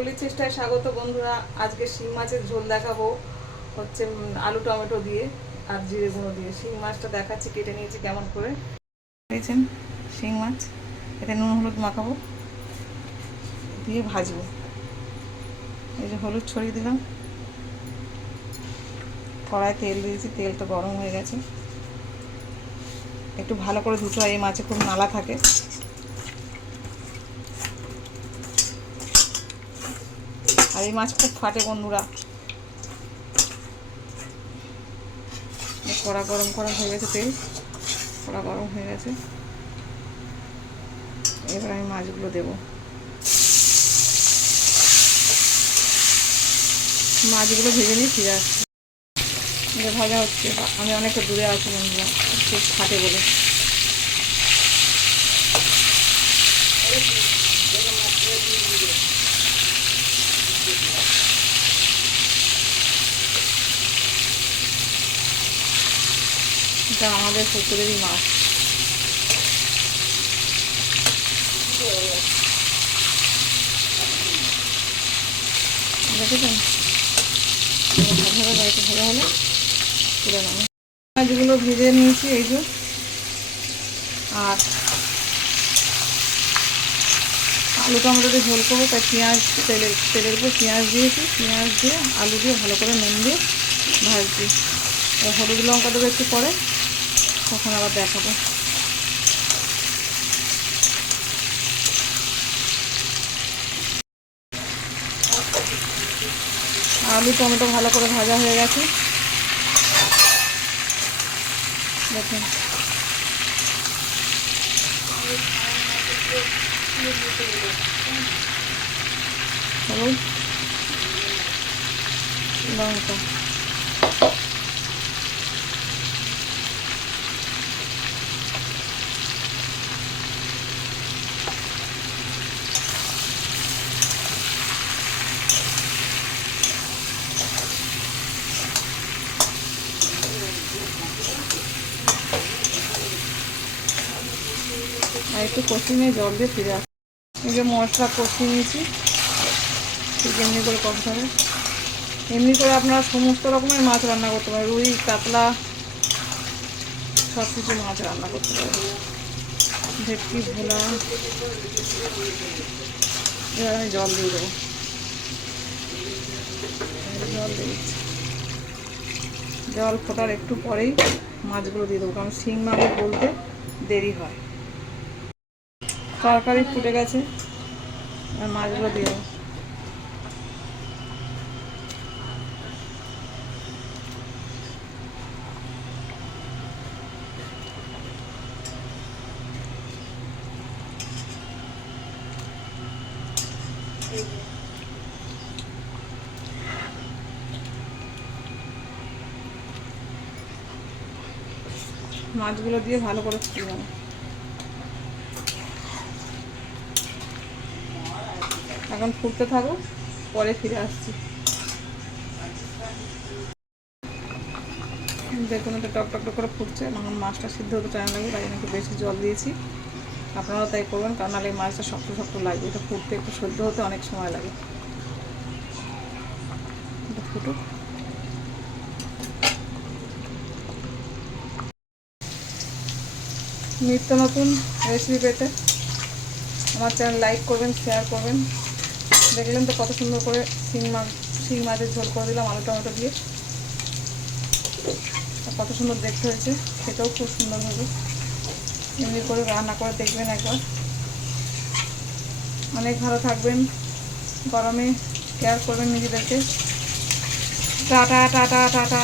পল্লী চেষ্টায় স্বাগত বন্ধুরা। আজকে শিং মাছের ঝোল দেখাবো হচ্ছে আলু টমেটো দিয়ে আর জিরে গুঁড়ো দিয়ে। শিং মাছটা দেখাচ্ছি, কেটে নিয়েছি কেমন করে। পেয়েছেন শিং মাছ, এতে নুন হলুদ মাখাবো, দিয়ে ভাজবো। এই যে হলুদ ছড়িয়ে দিলাম, কড়াই তেল দিয়েছি, তেলটা গরম হয়ে গেছে। একটু ভালো করে ধুতে হয়, এই মাছে খুব নালা থাকে। আর এই মাছ খুব ফাটে বন্ধুরা। কড়া গরম করা হয়ে গেছে, তেল কড়া গরম হয়ে গেছে। এবার আমি মাছগুলো দেবো। মাছগুলো ভেজে নিয়ে ফিরে আসছি। এটা ভাজা হচ্ছে, আমি অনেকটা দূরে আছি বন্ধুরা, খুব ফাটে বলে। এটা আমাদের পুকুরেরই মাছ। দেখেছেন ভালো গাড়িতে ভালো হলে তুলে নেব। মাছগুলো ভেজে নিয়েছি এই যে। আর আলু টমেটোতে ঝোল করবো, তাই পেঁয়াজ তেলের উপর পেঁয়াজ দিয়েছি। পেঁয়াজ দিয়ে আলু দিয়ে ভালো করে নুন দিয়ে ভাজছি। হলুদ লঙ্কা দেবো একটু পরে, তখন আবার দেখাবো। আলু টমেটো ভালো করে ভাজা হয়ে গেছে, দেখুন। হলুদ লঙ্কা, আর একটু কষি নিয়ে জল দিয়ে ফিরে আসি। এই যে মশলা কষিয়ে নিয়েছি, ঠিক এমনি করে কষতে হবে। এমনি করে আপনারা সমস্ত রকমের মাছ রান্না করতে পারেন, রুই কাতলা সব কিছু মাছ রান্না করতে পারেন। ভেটকি ভোলা। এবার আমি জল দিয়ে দেবো, জল দিয়ে দিচ্ছি। জল ফোটার একটু পরেই মাছগুলো দিয়ে দেবো, কারণ শিং মাছ বলতে দেরি হয়। তরকারি ফুটে গেছে, আর মাছগুলো দিয়ে দেবো। মাছগুলো দিয়ে ভালো করে ফুটিয়ে দেবো। এখন ফুটতে থাকো, পরে ফিরে আসছি। দেখুন এটা টক টক করে ফুটছে, এখন মাছটা সিদ্ধ হতে টাইম লাগবে, তাই জন্য একটু বেশি জল দিয়েছি। আপনারাও তাই করবেন, কারণ নাহলে এই মাছটা শক্ত শক্ত লাগবে। এটা ফুটতে একটু সিদ্ধ হতে অনেক সময় লাগে। এটা ফুটুক। নিত্য নতুন রেসিপি পেতে আমার চ্যানেল লাইক করবেন, শেয়ার করবেন। দেখলেন তো কত সুন্দর করে শিং মাছের ঝোল করে দিলাম আলু টমেটো দিয়ে। কত সুন্দর দেখতে হয়েছে, খেতেও খুব সুন্দর হবে। এমনি করে রান্না করে দেখবেন একবার। অনেক ভালো থাকবেন, গরমে কেয়ার করবেন নিজেদেরকে। Tata tata tata.